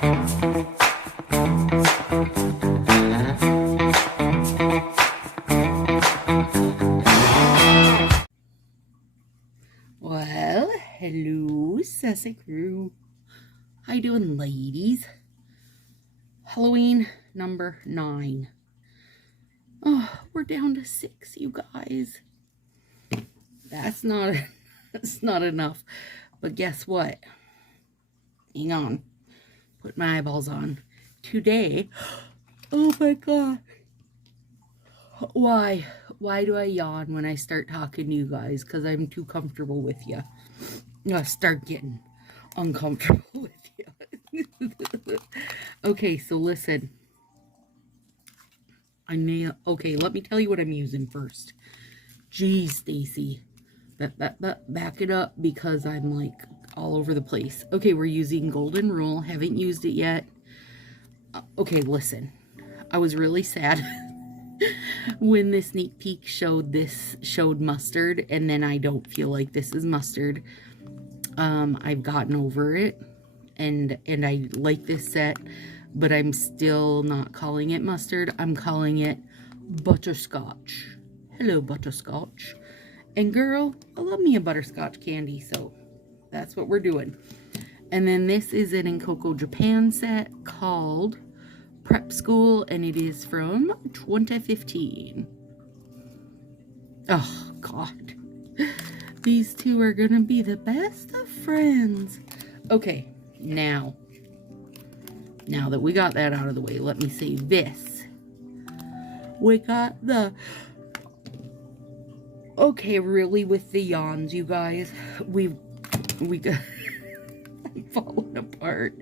Well, hello, Sassy crew. How you doing, ladies? Halloween number 9. Oh, we're down to 6, you guys. That's not enough. But guess what? Hang on. Put my eyeballs on. Today, oh my god. Why do I yawn when I start talking to you guys? Because I'm too comfortable with you. I start getting uncomfortable with you. Okay, so listen. Okay, let me tell you what I'm using first. Geez, Stacy. Back it up because I'm like all over the place. Okay, we're using Golden Rule. Haven't used it yet. Okay, listen. I was really sad when the sneak peek showed mustard, and then I don't feel like this is mustard. I've gotten over it, and I like this set, but I'm still not calling it mustard. I'm calling it butterscotch. Hello, butterscotch. And girl, I love me a butterscotch candy, so that's what we're doing. And then this is an Incoco Japan set called Prep School, and it is from 2015. Oh, God. These two are gonna be the best of friends. Okay, now that we got that out of the way, let me say this. We got the... Okay, really, with the yawns, you guys, we got... I'm falling apart.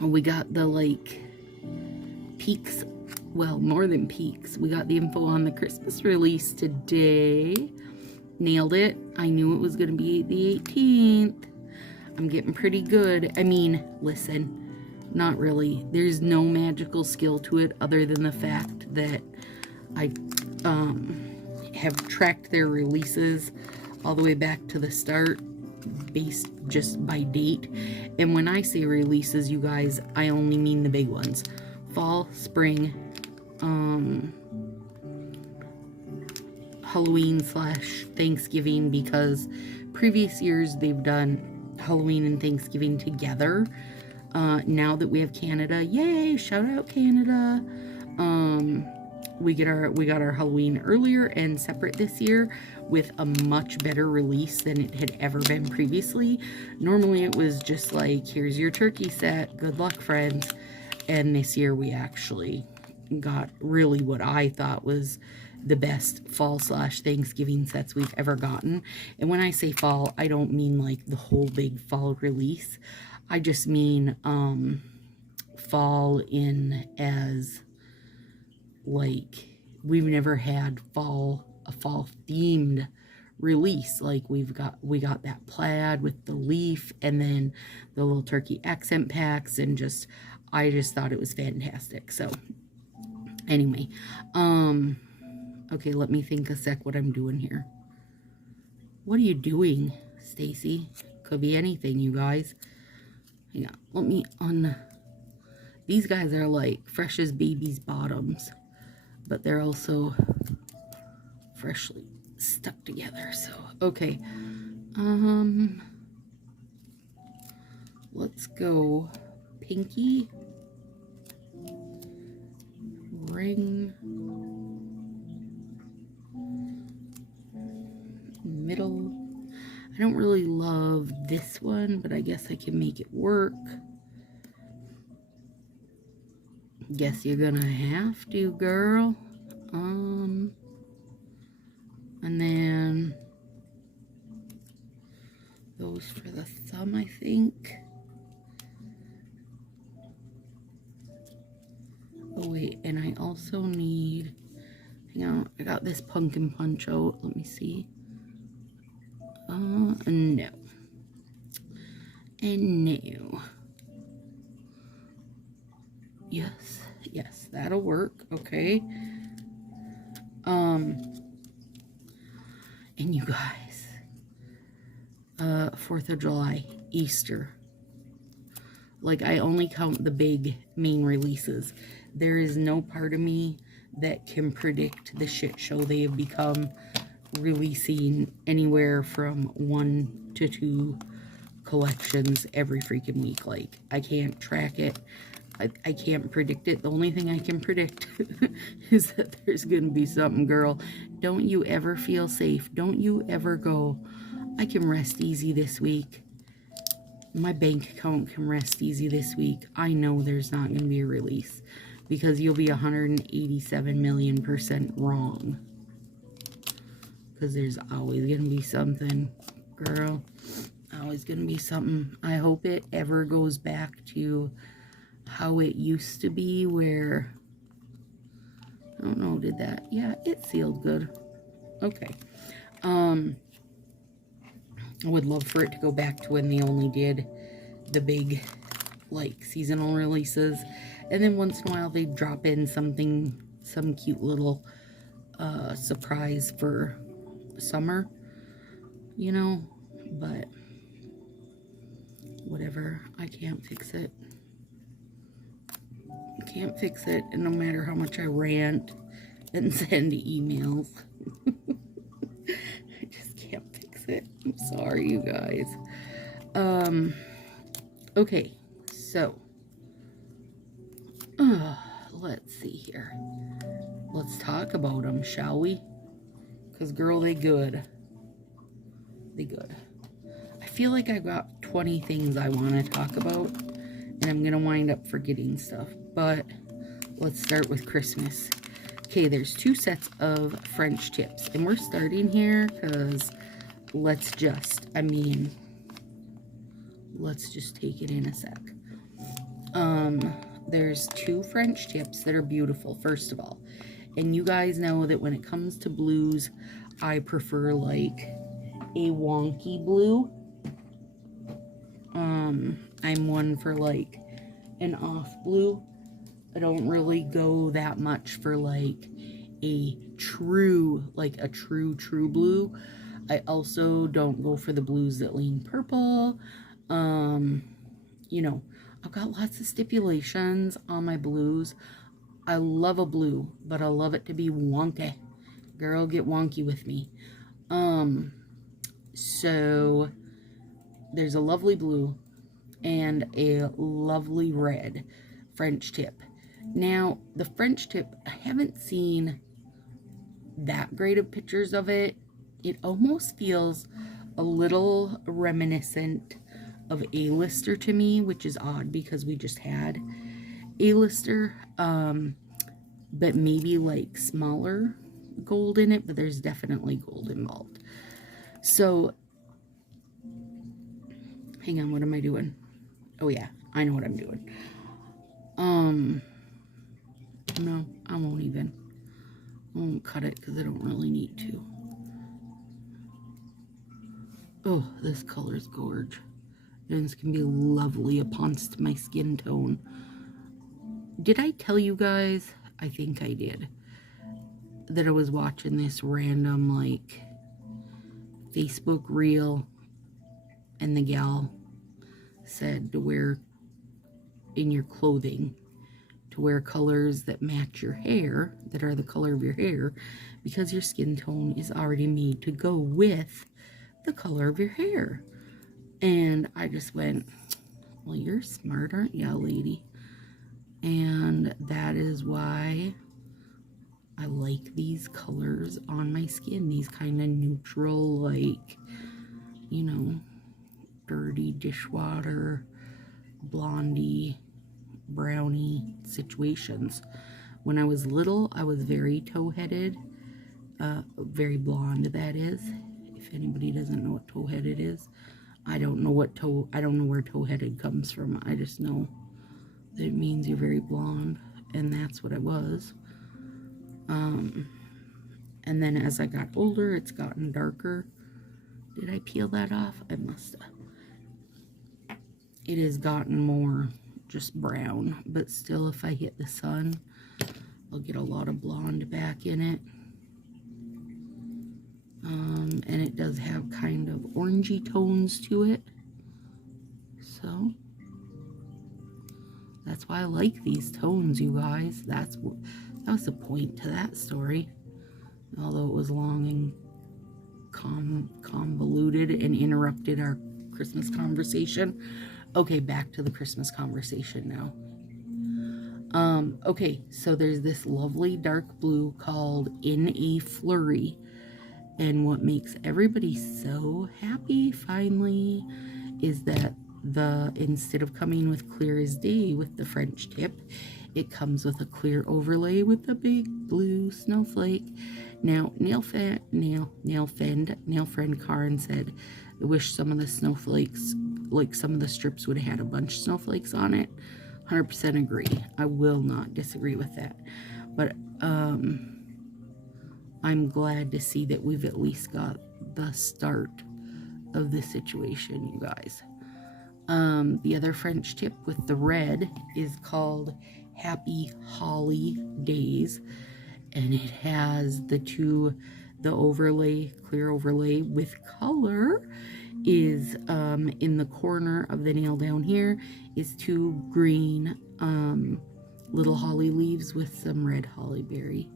We got the, like, peaks. Well, more than peaks. We got the info on the Christmas release today. Nailed it. I knew it was going to be the 18th. I'm getting pretty good. I mean, listen, not really. There's no magical skill to it other than the fact that I have tracked their releases all the way back to the start based just by date. And when I say releases, you guys, I only mean the big ones. Fall, spring, Halloween / Thanksgiving, because previous years they've done Halloween and Thanksgiving together. Now that we have Canada, yay, shout out Canada. We got our Halloween earlier and separate this year with a much better release than it had ever been previously. Normally it was just like, here's your turkey set, good luck friends. And this year we actually got really what I thought was the best fall / Thanksgiving sets we've ever gotten. And when I say fall, I don't mean like the whole big fall release. I just mean fall in as like we've never had a fall themed release. Like we got that plaid with the leaf and then the little turkey accent packs, and I just thought it was fantastic. So anyway, okay, let me think a sec what I'm doing here. What are you doing, Stacy? Could be anything, you guys. Hang on, let me these guys are like fresh as baby's bottoms, but they're also freshly stuck together. So, okay. Let's go pinky, ring, middle. I don't really love this one, but I guess I can make it work. Guess you're gonna have to, girl. And then those for the thumb, I think. Oh wait, and I also need, hang on, I got this pumpkin punch out. Let me see. No. And no. Yes, that'll work. Okay. And you guys, 4th of July, Easter. Like, I only count the big main releases. There is no part of me that can predict the shit show they have become, releasing anywhere from 1 to 2 collections every freaking week. Like, I can't track it. I can't predict it. The only thing I can predict is that there's gonna be something, girl. Don't you ever feel safe. Don't you ever go, I can rest easy this week. My bank account can rest easy this week. I know there's not gonna be a release, because you'll be 187,000,000% wrong. Because there's always gonna be something, girl. Always gonna be something. I hope it ever goes back to how it used to be, where, I don't know, did that? Yeah, it sealed good. Okay. I would love for it to go back to when they only did the big, like, seasonal releases, and then once in a while they drop in something, some cute little surprise for summer, you know. But whatever, I can't fix it. Can't fix it, and no matter how much I rant and send emails, I just can't fix it. I'm sorry, you guys. Okay, so let's see here. Let's talk about them, shall we? Because, girl, they good. They good. I feel like I got 20 things I want to talk about, and I'm gonna wind up forgetting stuff. But let's start with Christmas. Okay, there's 2 sets of French tips, and we're starting here because let's just take it in a sec. There's 2 French tips that are beautiful, first of all. And you guys know that when it comes to blues, I prefer like a wonky blue. I'm one for like an off blue. I don't really go that much for like a true blue. I also don't go for the blues that lean purple. You know, I've got lots of stipulations on my blues. I love a blue, but I love it to be wonky. Girl, get wonky with me. So there's a lovely blue and a lovely red French tip. Now, the French tip, I haven't seen that great of pictures of it. It almost feels a little reminiscent of A-lister to me, which is odd because we just had A-lister, but maybe like smaller gold in it, but there's definitely gold involved. So, hang on, what am I doing? Oh yeah, I know what I'm doing. No, I won't cut it because I don't really need to. Oh, this color is gorge. And it's going to be lovely upon my skin tone. Did I tell you guys? I think I did. That I was watching this random, like, Facebook reel. And the gal said to wear in your clothing, to wear colors that match your hair, that are the color of your hair, because your skin tone is already made to go with the color of your hair. And I just went, well, you're smart, aren't you, lady? And that is why I like these colors on my skin, these kind of neutral, like, you know, dirty dishwater, blondie, brownie situations. When I was little, I was very toe-headed, very blonde, that is. If anybody doesn't know what toe-headed is, I don't know where toe-headed comes from. I just know that it means you're very blonde, and that's what I was. And then as I got older, it's gotten darker. Did I peel that off? I must have. It has gotten more just brown, but still, if I hit the sun, I'll get a lot of blonde back in it. And it does have kind of orangey tones to it. So, That's why I like these tones, you guys. That was the point to that story. Although it was long and convoluted and interrupted our Christmas conversation. Okay, back to the Christmas conversation now. Okay, so there's this lovely dark blue called In a Flurry. And what makes everybody so happy finally is that instead of coming with Clear as Day with the French tip, it comes with a clear overlay with a big blue snowflake. Now, nail friend Karen said, I wish some of the snowflakes, like some of the strips would have had a bunch of snowflakes on it. 100% agree. I will not disagree with that. But I'm glad to see that we've at least got the start of the situation, you guys. The other French tip with the red is called Happy Holly Days, and it has the overlay, clear overlay with color is in the corner of the nail down here is 2 green little holly leaves with some red holly berry.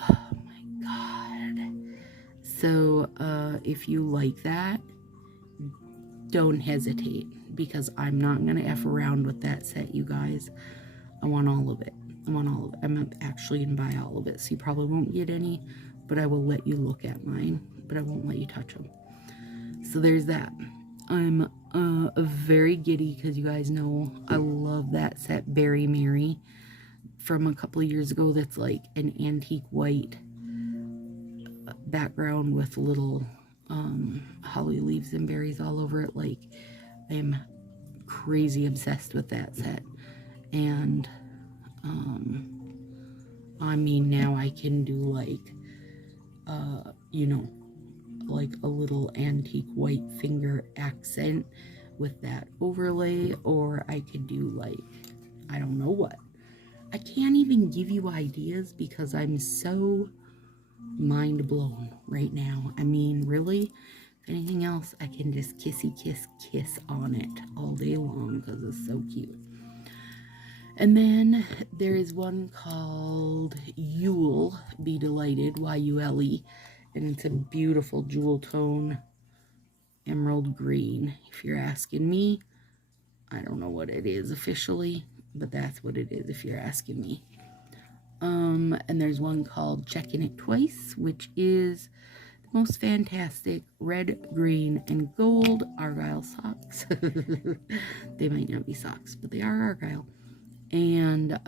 Oh my god. So if you like that, don't hesitate, because I'm not going to F around with that set, you guys. I want all of it. I want all of it. I'm actually going to buy all of it, so you probably won't get any, but I will let you look at mine, but I won't let you touch them. So there's that. I'm very giddy because you guys know I love that set Berry Mary from a couple of years ago. That's like an antique white background with little holly leaves and berries all over it. Like, I am crazy obsessed with that set. And I mean, now I can do like you know, like a little antique white finger accent with that overlay, or I could do like, I don't know what. I can't even give you ideas because I'm so mind blown right now. I mean, really, if anything else, I can just kiss on it all day long because it's so cute. And then there is one called Youll, Be Delighted, Y-U-L-E, and it's a beautiful jewel tone emerald green. If you're asking me, I don't know what it is officially, but that's what it is if you're asking me. And there's one called Checking It Twice, which is the most fantastic red, green, and gold Argyle socks. They might not be socks, but they are Argyle. And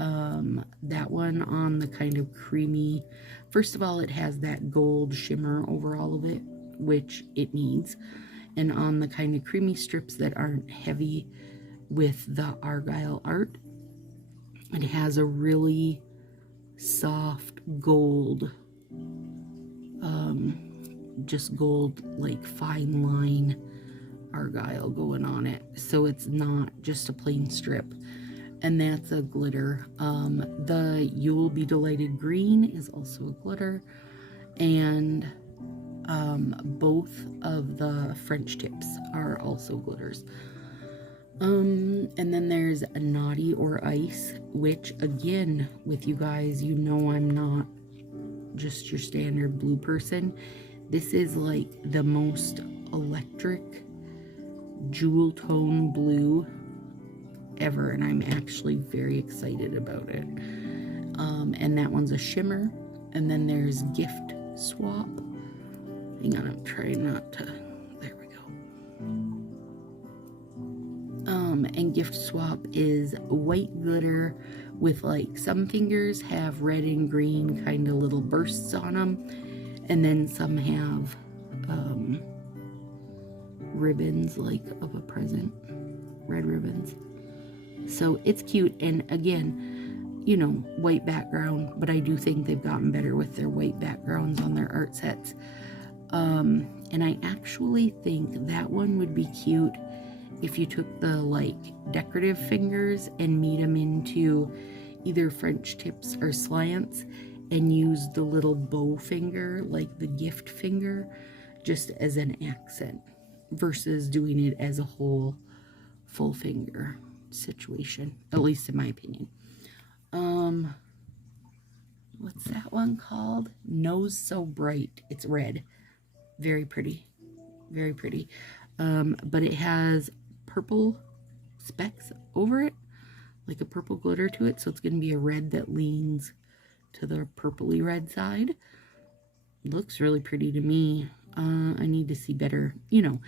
that one on the kind of creamy, first of all, it has that gold shimmer over all of it, which it needs. And on the kind of creamy strips that aren't heavy with the Argyle art, it has a really soft gold, just gold, like fine line Argyle going on it. So it's not just a plain strip. And that's a glitter. The You'll Be Delighted green is also a glitter. And both of the French tips are also glitters. And then there's a Naughty or Ice, which again, with you guys, you know I'm not just your standard blue person. This is like the most electric jewel tone blue ever, and I'm actually very excited about it. And that one's a shimmer. And then there's Gift Swap. Hang on, I'm trying not to, there we go. And Gift Swap is white glitter with, like, some fingers have red and green kind of little bursts on them, and then some have ribbons like of a present, red ribbons. So it's cute. And again, you know, white background, but I do think they've gotten better with their white backgrounds on their art sets. And I actually think that one would be cute if you took the, like, decorative fingers and made them into either French tips or slants and used the little bow finger, like the gift finger, just as an accent versus doing it as a whole full finger. situation, at least in my opinion. What's that one called? Nose So Bright. It's red. Very pretty. Very pretty. But it has purple specks over it, like a purple glitter to it, so it's going to be a red that leans to the purpley red side. Looks really pretty to me. I need to see better, you know,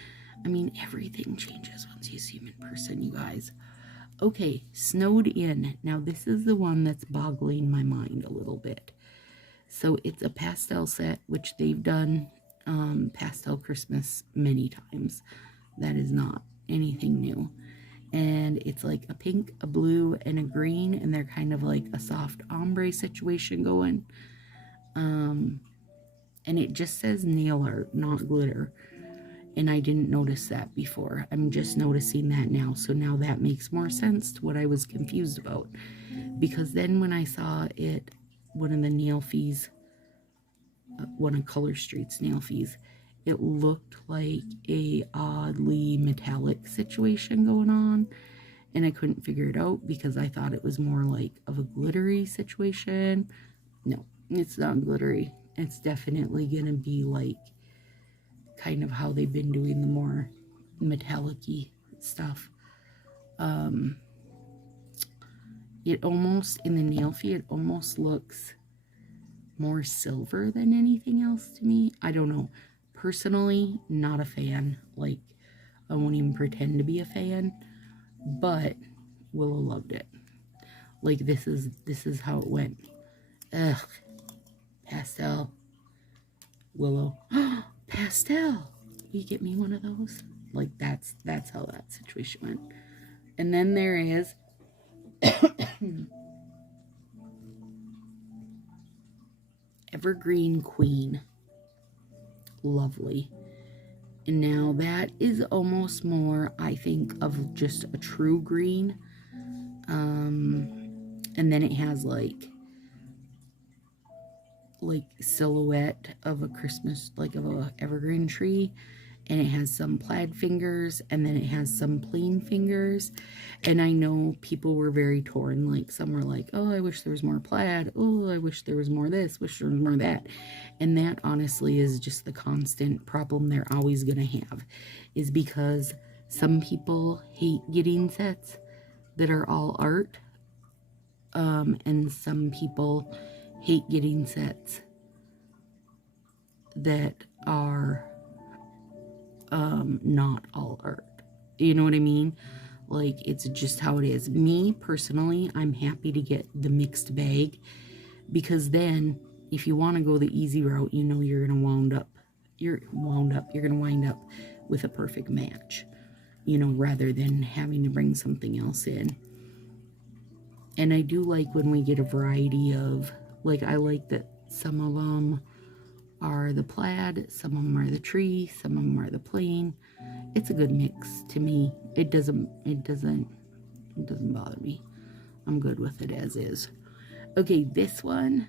I mean, everything changes once you see them in person, you guys. Okay, Snowed In. Now, this is the one that's boggling my mind a little bit. So, it's a pastel set, which they've done pastel Christmas many times. That is not anything new. And it's like a pink, a blue, and a green, and they're kind of like a soft ombre situation going. And it just says nail art, not glitter. And I didn't notice that before. I'm just noticing that now. So now that makes more sense to what I was confused about. Because then when I saw it, one of the nail fees, one of Color Street's nail fees, it looked like a oddly metallic situation going on. And I couldn't figure it out because I thought it was more like of a glittery situation. No, it's not glittery. It's definitely going to be like kind of how they've been doing the more metallic-y stuff. It almost, in the nail fee, it almost looks more silver than anything else to me. I don't know. Personally, not a fan. Like, I won't even pretend to be a fan. But Willow loved it. Like, this is how it went. Ugh. Pastel. Willow. Pastel. Will you get me one of those? Like, that's how that situation went. And then there is Evergreen Queen. Lovely. And now that is almost more, I think, of just a true green. And then it has like silhouette of a Christmas, like of a evergreen tree, and it has some plaid fingers, and then it has some plain fingers. And I know people were very torn, like some were like, oh, I wish there was more plaid, oh, I wish there was more this, wish there was more that. And that honestly is just the constant problem they're always gonna have, is because some people hate getting sets that are all art, and some people hate getting sets that are not all art. You know what I mean? Like, it's just how it is. Me, personally, I'm happy to get the mixed bag, because then, if you want to go the easy route, you know you're going to wind up with a perfect match, you know, rather than having to bring something else in. And I do like when we get a variety of, like, I like that some of them are the plaid, some of them are the tree, some of them are the plain. It's a good mix to me. It doesn't bother me. I'm good with it as is. Okay, this one,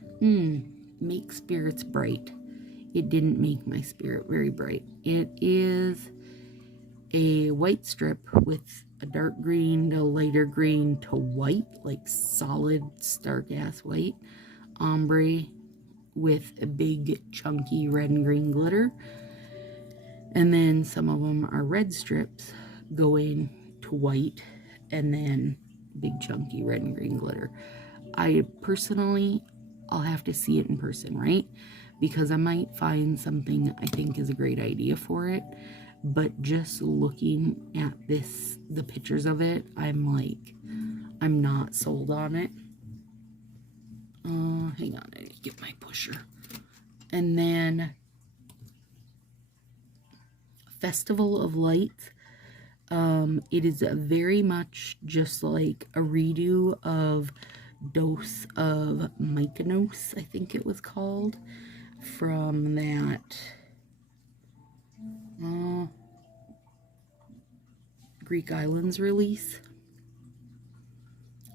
make spirits bright. It didn't make my spirit very bright. It is a white strip with a dark green to lighter green to white, like solid stark ass white ombre with a big chunky red and green glitter. And then some of them are red strips going to white, and then big chunky red and green glitter. I personally, I'll have to see it in person, right? Because I might find something I think is a great idea for it. But just looking at the pictures of it, I'm like, I'm not sold on it. Hang on, I need to get my pusher. And then Festival of Lights. It is very much just like a redo of Dose of Mykonos, I think it was called, from that Greek Islands release.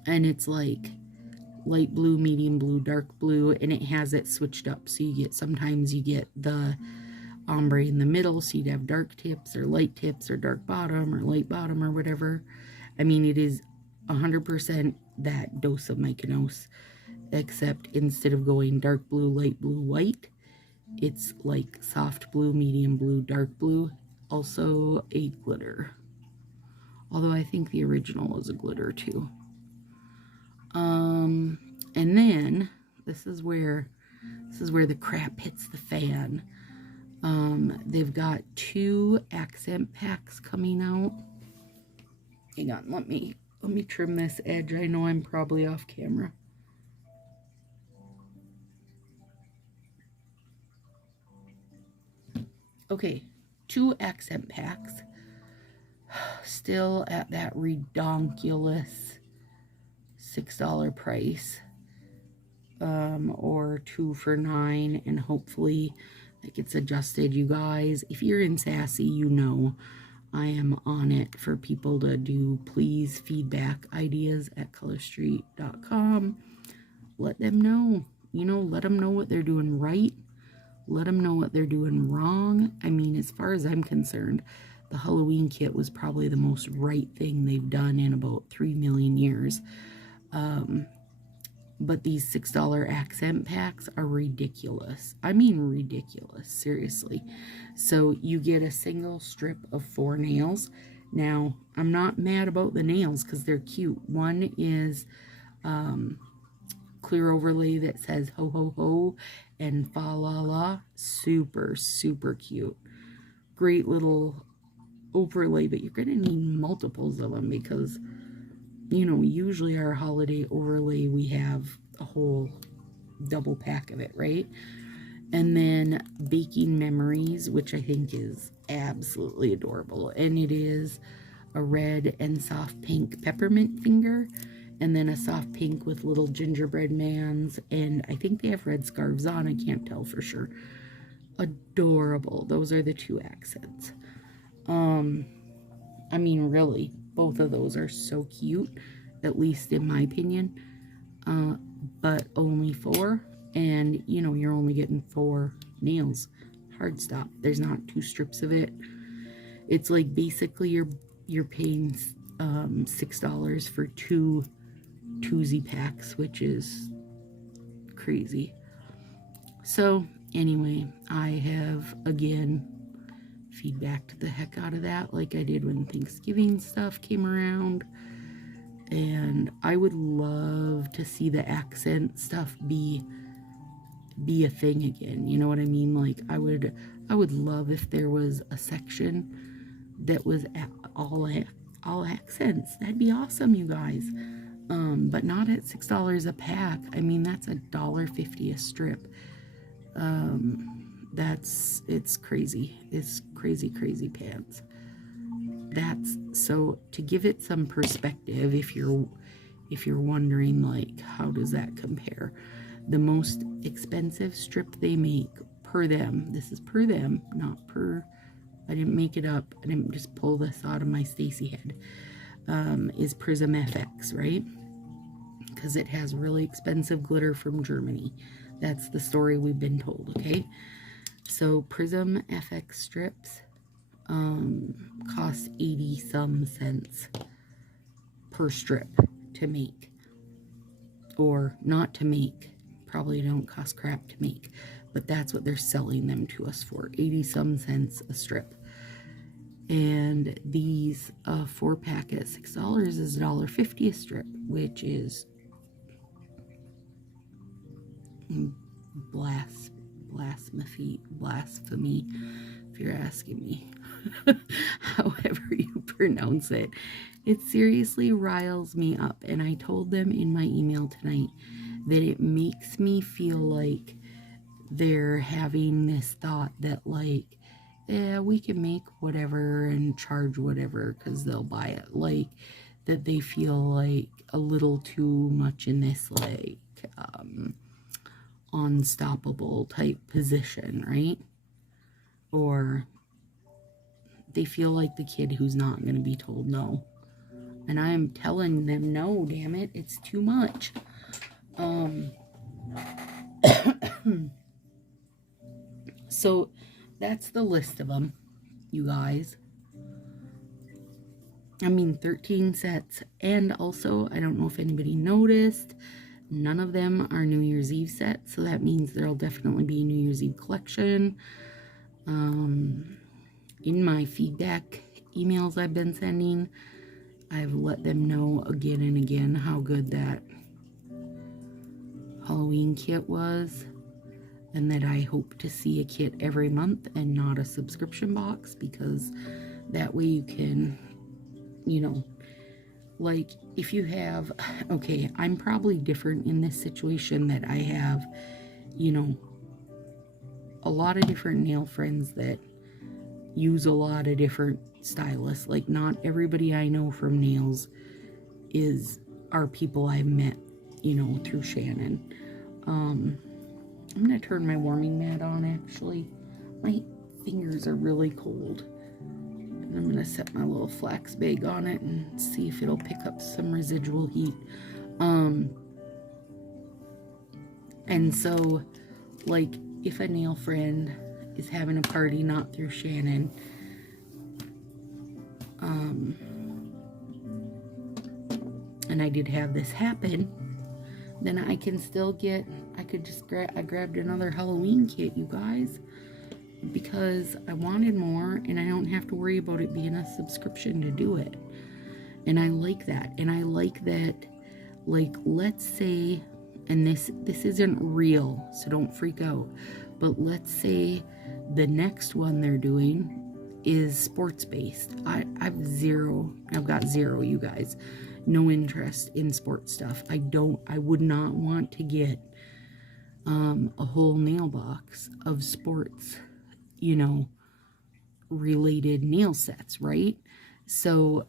And it's like light blue, medium blue, dark blue, and it has it switched up. So sometimes you get the ombre in the middle, so you'd have dark tips or light tips or dark bottom or light bottom or whatever. I mean, it is 100% that dose of Mykonos, except instead of going dark blue, light blue, white, it's like soft blue, medium blue, dark blue. Also a glitter. Although I think the original is a glitter too. And then this is where the crap hits the fan. They've got 2 accent packs coming out. Hang on, let me trim this edge. I know I'm probably off camera. Okay, 2 accent packs. Still at that redonkulous $6 price. Or 2 for $9, and hopefully that gets adjusted. You guys, if you're in Sassy, you know I am on it for people to do please feedback ideas at colorstreet.com. Let them know, let them know what they're doing right. Let them know what they're doing wrong. I mean, as far as I'm concerned, the Halloween kit was probably the most right thing they've done in about 3 million years. But these $6 accent packs are ridiculous. I mean ridiculous, seriously. So you get a single strip of 4 nails. Now, I'm not mad about the nails because they're cute. One is clear overlay that says ho ho ho and fa la la. Super, super cute. Great little overlay, but you're going to need multiples of them because, usually our holiday overlay, we have a whole double pack of it, right? And then Baking Memories, which I think is absolutely adorable. And it is a red and soft pink peppermint finger, and then a soft pink with little gingerbread mans, and I think they have red scarves on. I can't tell for sure. Adorable. Those are the 2 accents. I mean, really, both of those are so cute, at least in my opinion. But only 4, and you're only getting 4 nails. Hard stop. There's not 2 strips of it. It's like basically you're paying $6 for 2 2Z packs, which is crazy. So anyway, I have again feedbacked the heck out of that, like I did when Thanksgiving stuff came around. And I would love to see the accent stuff be a thing again. You know what I mean? Like I would love if there was a section that was all accents. That'd be awesome, you guys. But not at $6 a pack. I mean, that's $1.50 a strip. It's crazy. It's crazy pants. So to give it some perspective, if you're wondering, like, how does that compare? The most expensive strip they make per them, this is per them, not per, I didn't make it up, I didn't just pull this out of my Stacy head, is Prism FX, right? Because it has really expensive glitter from Germany. That's the story we've been told, okay? So Prism FX strips cost 80 some cents per strip to make, or not to make. Probably don't cost crap to make, but that's what they're selling them to us for, 80 some cents a strip. And these 4-pack at $6 is $1.50 a strip, which is blasphemy, if you're asking me. However you pronounce it. It seriously riles me up, and I told them in my email tonight that it makes me feel like they're having this thought that, like, yeah, we can make whatever and charge whatever because they'll buy it. Like, that they feel like a little too much in this, like, unstoppable type position, right? Or they feel like the kid who's not going to be told no. And I'm telling them no, damn it, it's too much. So that's the list of them, you guys. I mean 13 sets. And also, I don't know if anybody noticed, none of them are New Year's Eve sets, so that means there'll definitely be a New Year's Eve collection. In my feedback emails I've been sending, I've let them know again and again how good that Halloween kit was, and that I hope to see a kit every month and not a subscription box, because that way you can, you know, like if you have, okay, I'm probably different in this situation, that I have, you know, a lot of different nail friends that use a lot of different stylists. Like, not everybody I know from nails are people I've met, you know, through Shannon. I'm gonna turn my warming mat on. Actually, my fingers are really cold, and I'm gonna set my little flax bag on it and see if it'll pick up some residual heat. And so, like, if a nail friend is having a party not through Shannon, and I did have this happen, then I can still get, I grabbed another Halloween kit, you guys, because I wanted more, and I don't have to worry about it being a subscription to do it. And I like that. And I like that, like, let's say, and this isn't real, so don't freak out, but let's say the next one they're doing is sports based. I've got zero, you guys. No interest in sports stuff. I would not want to get a whole nail box of sports, you know, related nail sets, right? So,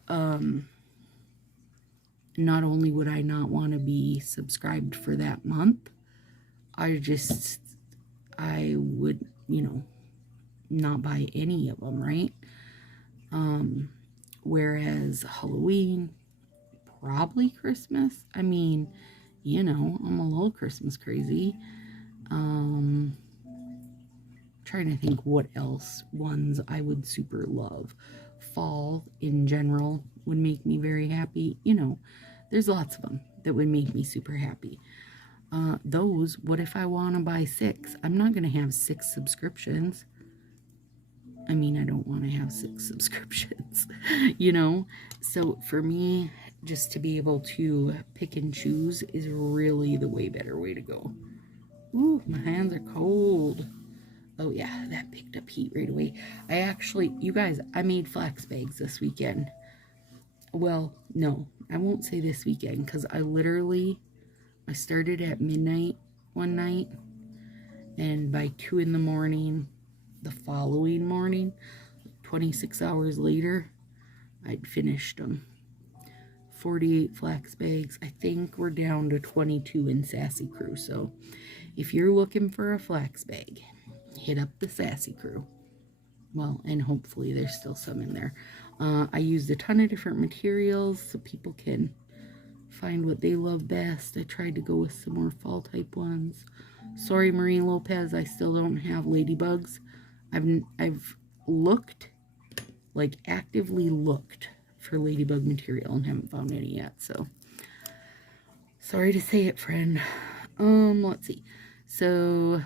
not only would I not want to be subscribed for that month, I would, you know, not buy any of them, right? Whereas Halloween, probably Christmas. I mean, you know, I'm a little Christmas crazy. Trying to think what else ones I would super love. Fall in general would make me very happy. You know, there's lots of them that would make me super happy. What if I want to buy 6? I'm not going to have 6 subscriptions. I mean, I don't want to have 6 subscriptions, you know? So for me, just to be able to pick and choose is really the way better way to go. Ooh, my hands are cold. Oh yeah, that picked up heat right away. You guys, I made flax bags this weekend. Well, no, I won't say this weekend, because I started at midnight one night, and by 2 in the morning, the following morning, 26 hours later, I'd finished them. 48 flax bags. I think we're down to 22 in Sassy Crew. So if you're looking for a flax bag, hit up the Sassy Crew. Well, and hopefully there's still some in there. I used a ton of different materials so people can find what they love best. I tried to go with some more fall type ones. Sorry, Marie Lopez, I still don't have ladybugs. I've looked, like actively looked for ladybug material and haven't found any yet, so sorry to say it, friend. Let's see. So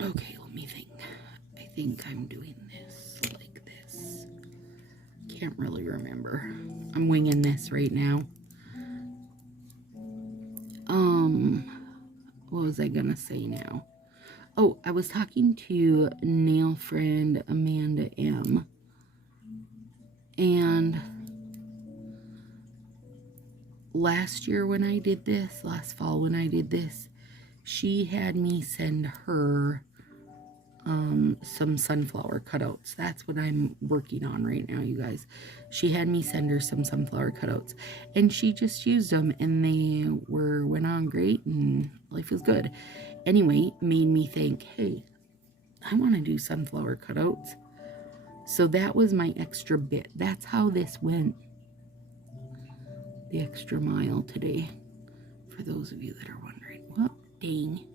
okay, let me think. I think I'm doing this like this. Can't really remember. I'm winging this right now. What was I gonna say now? Oh, I was talking to nail friend Amanda M. And last fall when I did this, she had me send her some sunflower cutouts. That's what I'm working on right now, you guys. She had me send her some sunflower cutouts, and she just used them, and they went on great, and life was good. Anyway, made me think, hey, I want to do sunflower cutouts. So that was my extra bit. That's how this went the extra mile today, for those of you that are wondering. Well, dang.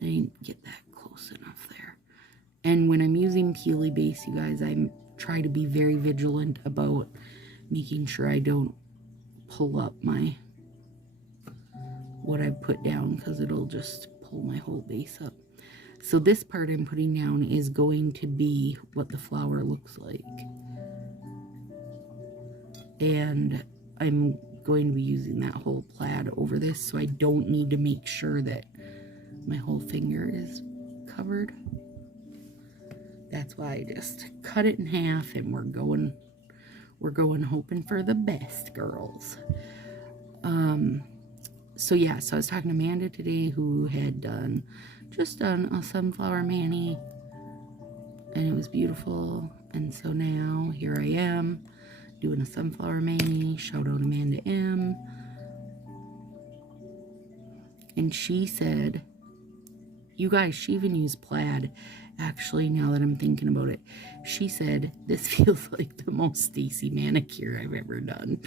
I didn't get that close enough there. And when I'm using peely base, you guys, I try to be very vigilant about making sure I don't pull up my what I put down, because it'll just pull my whole base up. So this part I'm putting down is going to be what the flower looks like. And I'm going to be using that whole plaid over this, so I don't need to make sure that my whole finger is covered. That's why I just cut it in half, and we're going hoping for the best, girls. So yeah, so I was talking to Amanda today, who had just done a sunflower mani, and it was beautiful. And so now here I am doing a sunflower mani. Shout out Amanda M. And she said, you guys, she even used plaid. Actually, now that I'm thinking about it, she said, this feels like the most Stacy manicure I've ever done.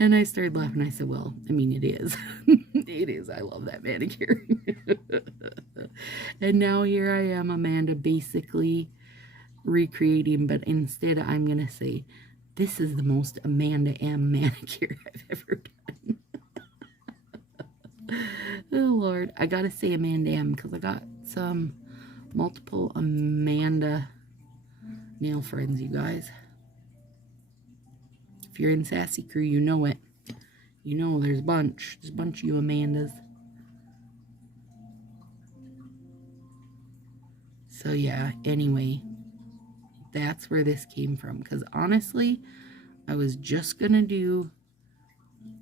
And I started laughing. I said, well, I mean, it is. It is. I love that manicure. And now here I am, Amanda, basically recreating, but instead I'm going to say, this is the most Amanda M manicure I've ever done. Oh, Lord. I got to say Amanda M, because I got some multiple Amanda nail friends, you guys. If you're in Sassy crew, you know it. You know there's a bunch. There's a bunch of you Amandas. So yeah, anyway, that's where this came from. Because honestly, I was just going to do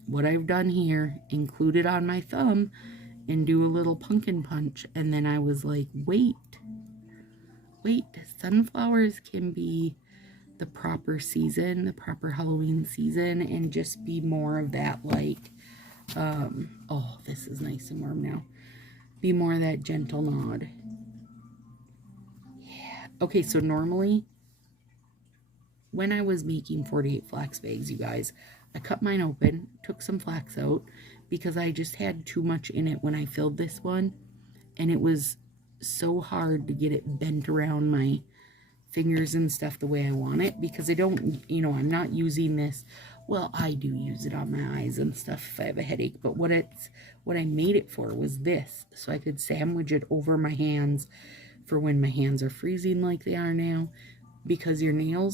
what I've done here, include it on my thumb, and do a little pumpkin punch. And then I was like, wait, sunflowers can be the proper season, the proper Halloween season, and just be more of that, like, oh, this is nice and warm now. Be more of that gentle nod. Yeah. Okay, so normally, when I was making 48 flax bags, you guys, I cut mine open, took some flax out, because I just had too much in it when I filled this one, and it was so hard to get it bent around my fingers and stuff the way I want it, because I don't, you know, I'm not using this. Well, I do use it on my eyes and stuff if I have a headache, but what I made it for was this, so I could sandwich it over my hands for when my hands are freezing like they are now, because your nail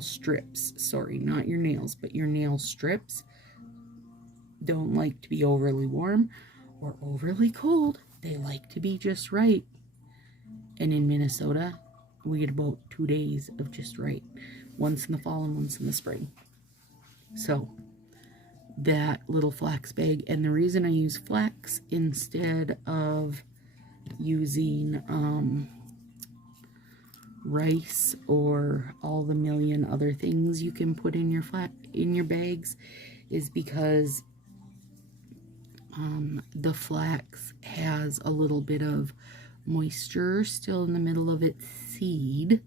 strips, sorry, not your nails, but your nail strips don't like to be overly warm or overly cold. They like to be just right. And in Minnesota, we get about 2 days of just right. Once in the fall and once in the spring. So, that little flax bag. And the reason I use flax instead of using rice or all the million other things you can put in your bags is because the flax has a little bit of moisture still in the middle of its seed,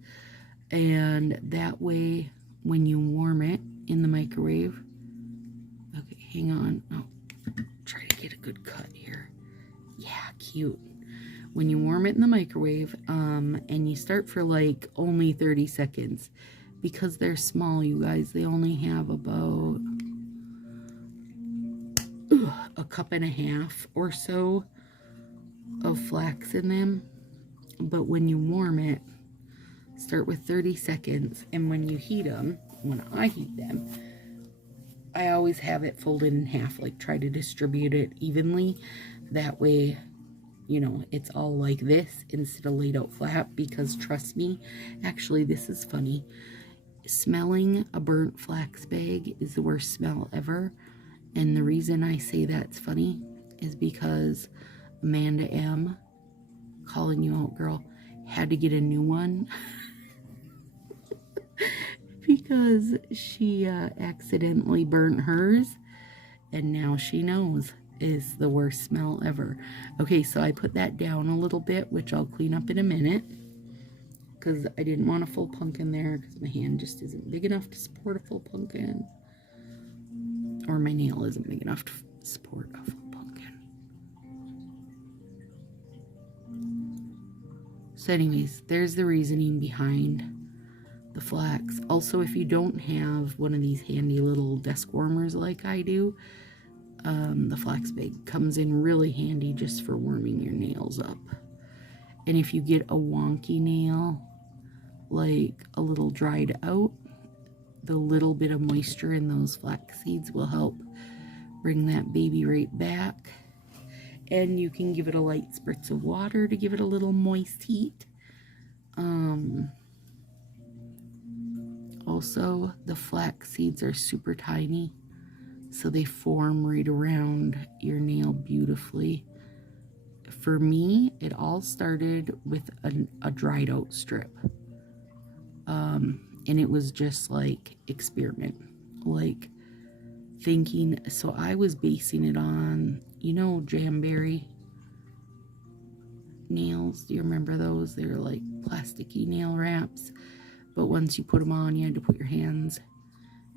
and that way when you warm it in the microwave, okay, hang on, oh, try to get a good cut here, yeah, cute. When you warm it in the microwave, and you start for like only 30 seconds, because they're small, you guys, they only have about a cup and a half or so of flax in them. But when you warm it, start with 30 seconds, and when you heat them, when I heat them, I always have it folded in half, like try to distribute it evenly, that way, you know, it's all like this instead of laid out flat. Because trust me, actually, this is funny, smelling a burnt flax bag is the worst smell ever. And the reason I say that's funny is because Amanda M, calling you out, girl, had to get a new one because she accidentally burnt hers, and now she knows is the worst smell ever. Okay, so I put that down a little bit, which I'll clean up in a minute, because I didn't want a full pumpkin there, because my hand just isn't big enough to support a full pumpkin, or my nail isn't big enough to support a full pumpkin. So anyways, there's the reasoning behind the flax. Also, if you don't have one of these handy little desk warmers like I do, the flax bag comes in really handy just for warming your nails up. And if you get a wonky nail, like a little dried out, the little bit of moisture in those flax seeds will help bring that baby right back. And you can give it a light spritz of water to give it a little moist heat. Also, the flax seeds are super tiny, so they form right around your nail beautifully. For me, it all started with a dried out strip. And it was just like experiment, like thinking. So I was basing it on, you know, Jamberry nails. Do you remember those? They were like plasticky nail wraps, but once you put them on, you had to put your hands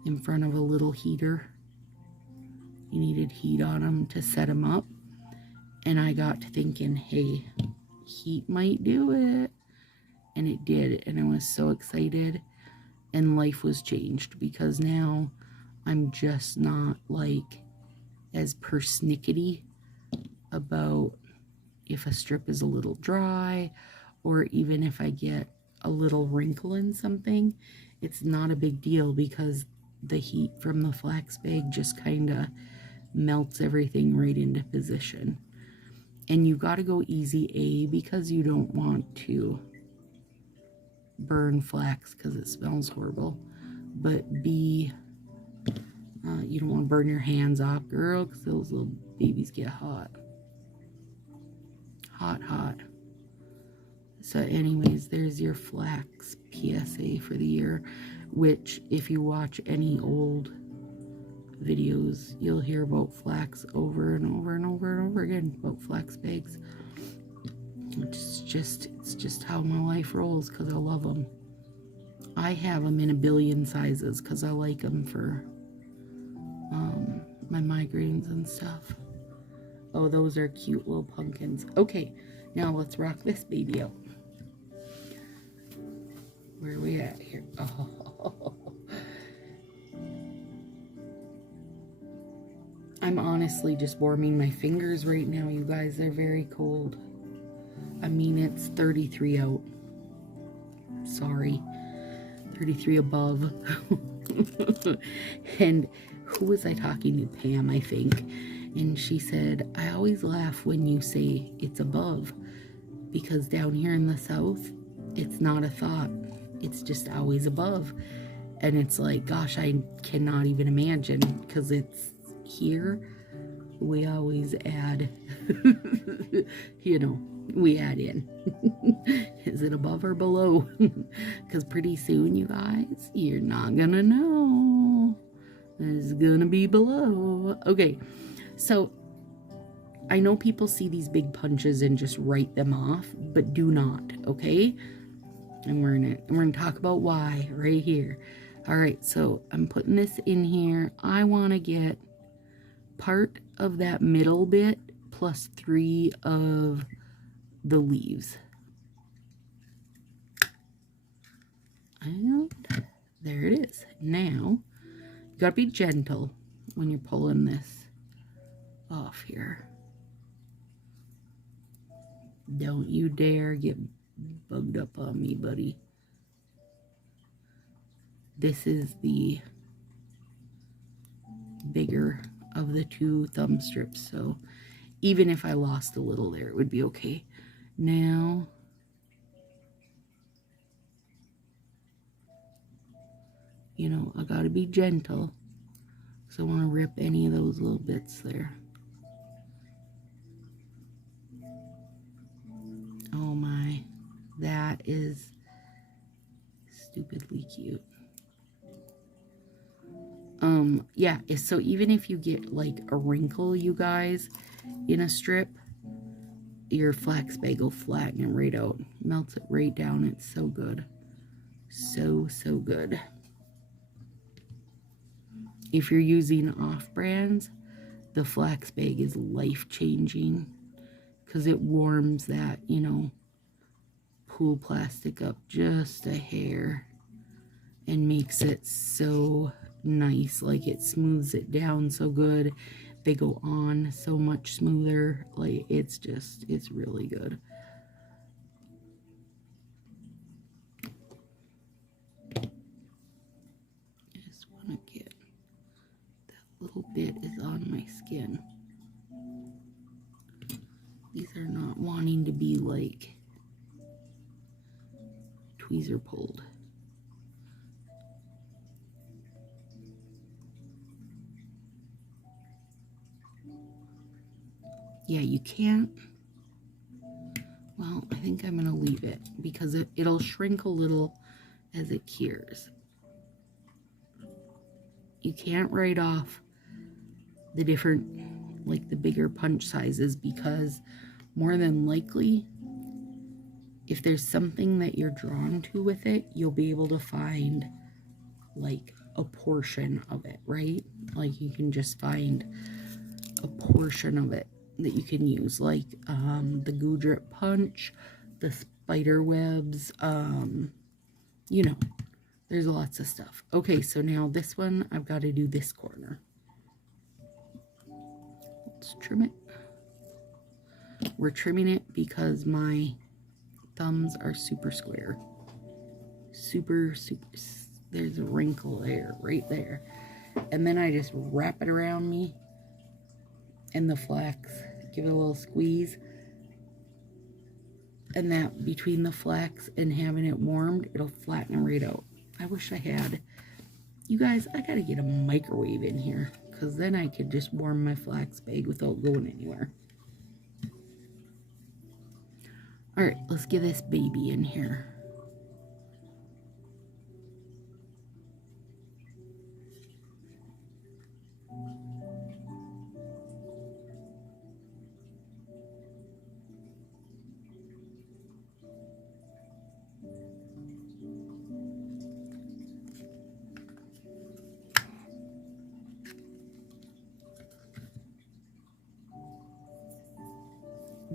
in front of a little heater. You needed heat on them to set them up. And I got to thinking, hey, heat might do it. And it did. And I was so excited. And life was changed because now I'm just not like as persnickety about if a strip is a little dry, or even if I get a little wrinkle in something. It's not a big deal because the heat from the flax bag just kind of melts everything right into position. And you got to go easy, A, because you don't want to burn flax because it smells horrible, but B, you don't want to burn your hands off, girl, because those little babies get hot. Hot. So anyways, there's your flax PSA for the year, which if you watch any old videos, you'll hear about flax over and over and over and over again, about flax bags. It's just how my life rolls because I love them. I have them in a billion sizes because I like them for my migraines and stuff. Oh, those are cute little pumpkins. Okay, now let's rock this baby out. Where are we at here? Oh. I'm honestly just warming my fingers right now, you guys. They're very cold. I mean, it's 33 out. Sorry. 33 above. And who was I talking to? Pam, I think. And she said, I always laugh when you say it's above, because down here in the South, it's not a thought. It's just always above. And it's like, gosh, I cannot even imagine, because it's here. We always add, you know, we add in. Is it above or below? Because pretty soon, you guys, you're not gonna know. It's gonna be below. Okay, so I know people see these big punches and just write them off, but do not, okay? And we're gonna talk about why right here. All right, so I'm putting this in here. I want to get part of that middle bit plus 3 of the leaves. And there it is. Now, you gotta be gentle when you're pulling this off here. Don't you dare get bugged up on me, buddy. This is the bigger of the 2 thumb strips, so even if I lost a little there, it would be okay. Now, you know, I gotta be gentle, because I want to rip any of those little bits there. Oh my, that is stupidly cute. Yeah, so even if you get like a wrinkle, you guys, in a strip, your flax bag will flatten it right out, melts it right down. It's so good. So good. If you're using off-brands, the flax bag is life-changing because it warms that, you know, pull plastic up just a hair and makes it so nice. Like, it smooths it down so good. They go on so much smoother. Like, it's really good. I just want to get that little bit is on my skin. These are not wanting to be like tweezer pulled. Yeah, you can't. Well, I think I'm going to leave it because it'll shrink a little as it cures. You can't write off the different, like the bigger punch sizes, because more than likely, if there's something that you're drawn to with it, you'll be able to find like a portion of it, right? Like, you can just find a portion of it that you can use, like the glue drip punch, the spider webs, you know, there's lots of stuff. Okay, so now this one, I've got to do this corner. Let's trim it. We're trimming it because my thumbs are super square. Super, there's a wrinkle there, right there. And then I just wrap it around me and the flax, give it a little squeeze. And that, between the flax and having it warmed, it'll flatten it right out. I wish I had. You guys, I gotta get a microwave in here, because then I could just warm my flax bag without going anywhere. Alright, let's get this baby in here.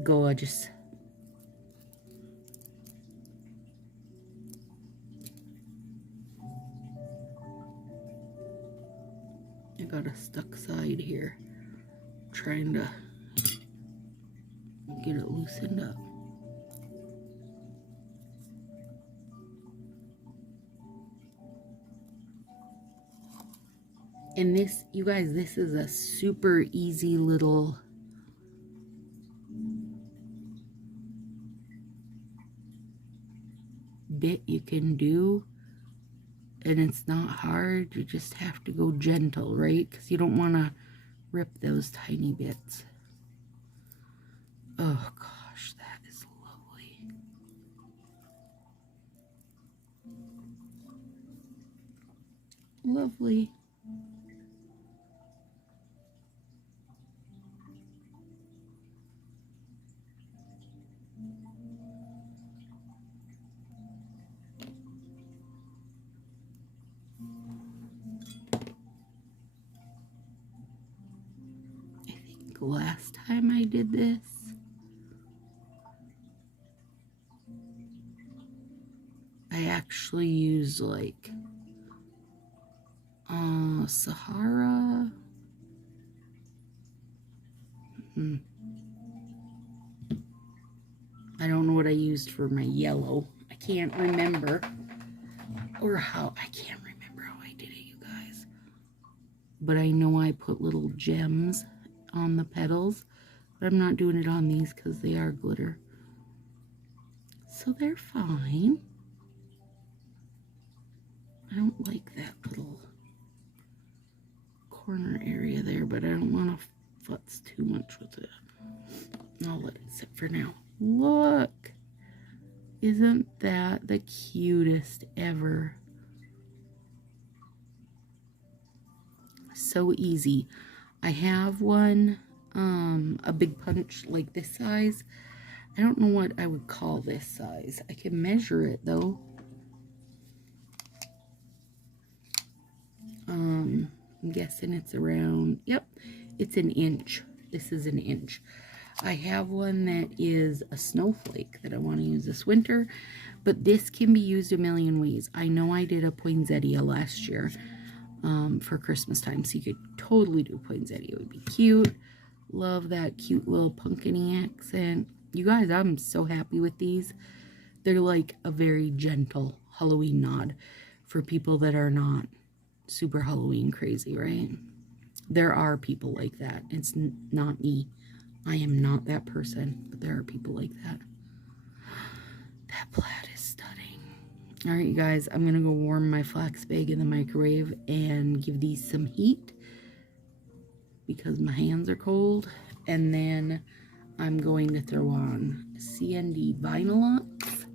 Gorgeous. I got a stuck side here, trying to get it loosened up. And this, you guys, this is a super easy little bit you can do, and it's not hard. You just have to go gentle, right? Because you don't want to rip those tiny bits. Oh gosh, that is lovely. Lovely. Last time I did this, I actually used like Sahara. I don't know what I used for my yellow. I can't remember, or how, I can't remember how I did it, you guys. But I know I put little gems on the petals, but I'm not doing it on these because they are glitter. So they're fine. I don't like that little corner area there, but I don't want to futz too much with it. I'll let it sit for now. Look! Isn't that the cutest ever? So easy. I have one, a big punch like this size. I don't know what I would call this size. I can measure it though. I'm guessing it's around, yep, it's an inch. This is an inch. I have one that is a snowflake that I want to use this winter, but this can be used a million ways. I know I did a poinsettia last year for Christmas time, so you could totally do poinsettia. It would be cute. Love that cute little pumpkin-y accent. You guys, I'm so happy with these. They're like a very gentle Halloween nod for people that are not super Halloween crazy, right? There are people like that. It's not me. I am not that person, but there are people like that. That plaid is stunning. All right, you guys, I'm going to go warm my flax bag in the microwave and give these some heat because my hands are cold. And then I'm going to throw on CND Vinylux.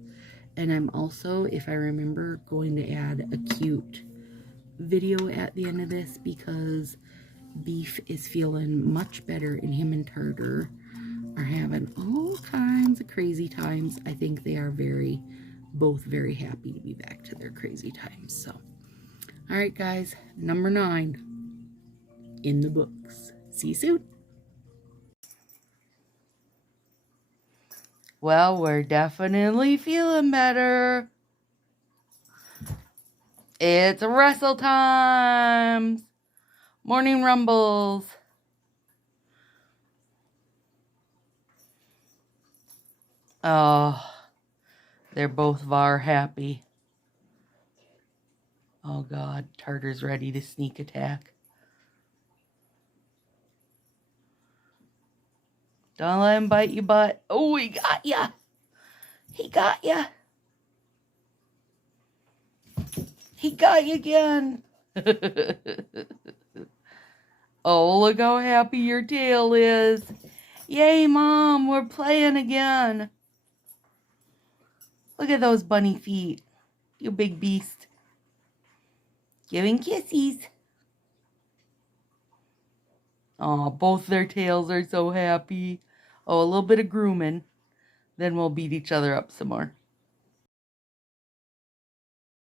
And I'm also, if I remember, going to add a cute video at the end of this because Beef is feeling much better and him and Tartar are having all kinds of crazy times. I think they are both very happy to be back to their crazy times. So, all right, guys, number 9 in the books. See you soon. Well, we're definitely feeling better. It's wrestle times. Morning rumbles. Oh, they're both var happy. Oh God, Tartar's ready to sneak attack. Don't let him bite your butt. Oh, he got ya. He got ya. He got you again. Oh, look how happy your tail is. Yay, Mom, we're playing again. Look at those bunny feet. You big beast. Giving kissies. Oh, both their tails are so happy. Oh, a little bit of grooming. Then we'll beat each other up some more.